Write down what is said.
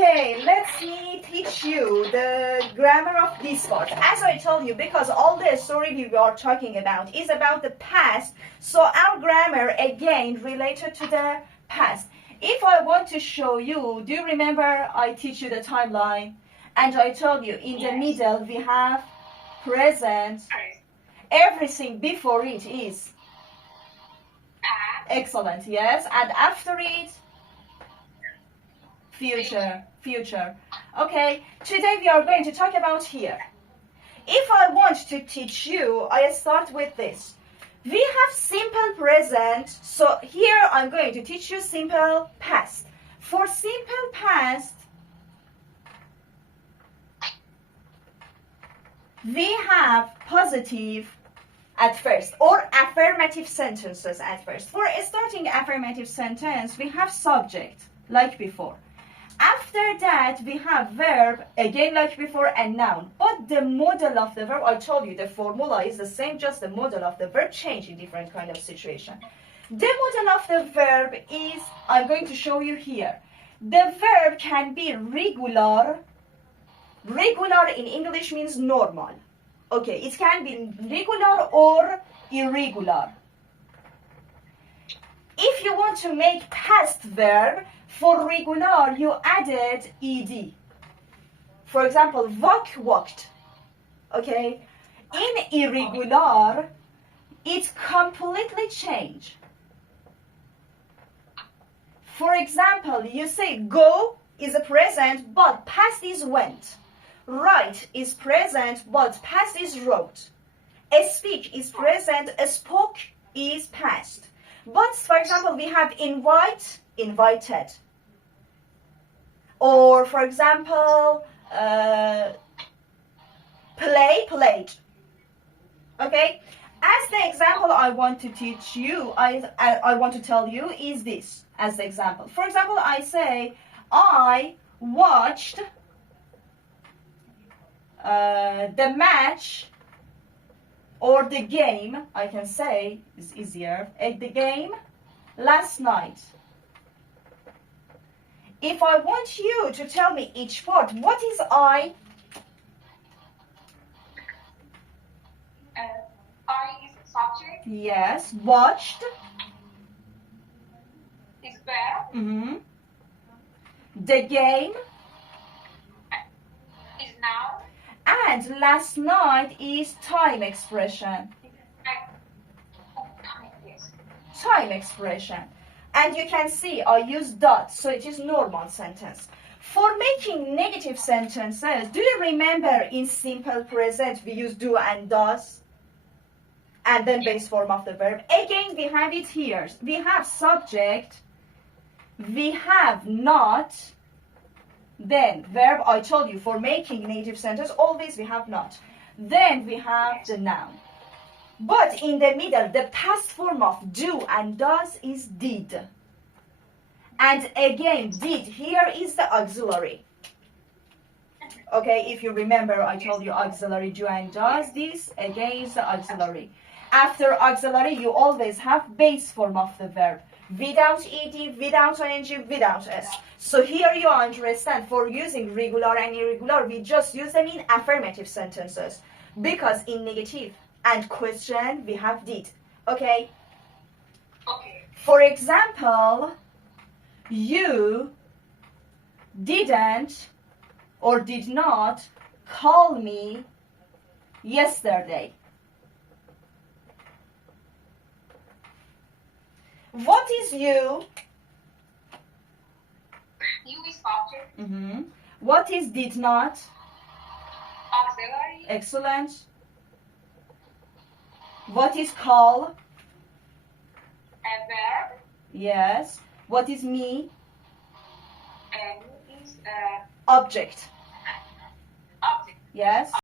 Okay, let me teach you the grammar of this part. As I told you, because all the story we are talking about is about the past, so our grammar again related to the past. If I want to show you, do you remember I teach you the timeline? And I told you in the middle we have present. Everything before it is excellent, yes, and after it future. Okay, today we are going to talk about here. If I want to teach you, I start with this. We have simple present, so here I'm going to teach you simple past. For simple past, we have positive at first or affirmative sentences at first. For a starting affirmative sentence, we have subject like before. After that, we have verb, again like before, and noun. But the model of the verb, I told you, the formula is the same, just the model of the verb change in different kind of situation. The model of the verb is, I'm going to show you here. The verb can be regular. Regular in English means normal. Okay, it can be regular or irregular. If you want to make past verb, for regular, you added ed. For example, walked. Okay? In irregular, it completely changed. For example, you say go is a present, but past is went. Write is present, but past is wrote. Speak is present, spoke is past. But, for example, we have invite, invited. Or, for example, play, played. Okay? As the example I want to teach you, I want to tell you is this as the example. For example, I say, I watched the match or the game, I can say, is easier, at the game last night. If I want you to tell me each part, what is I? I is subject. Yes. Watched? Is verb. Mm-hmm. The game? Is noun. And last night is time expression. Time expression. And you can see I use dot, so it is normal sentence. For making negative sentences, do you remember in simple present we use do and does? And then base form of the verb. Again, we have it here. We have subject, we have not, then verb, I told you, for making negative sentence, always we have not. Then we have the noun. But in the middle, the past form of do and does is did. And again, did here is the auxiliary. Okay, if you remember, I told you auxiliary do and does. This again is the auxiliary. After auxiliary, you always have base form of the verb. Without ed, without ing, without s. So here you understand, for using regular and irregular, we just use them in affirmative sentences. Because in negative and question, we have did. Okay? Okay. For example, you didn't or did not call me yesterday. What is you? You is subject. Mm-hmm. What is did not? Auxiliary. Excellent. What is call? A verb. Yes. What is me? And is Object. object. Yes.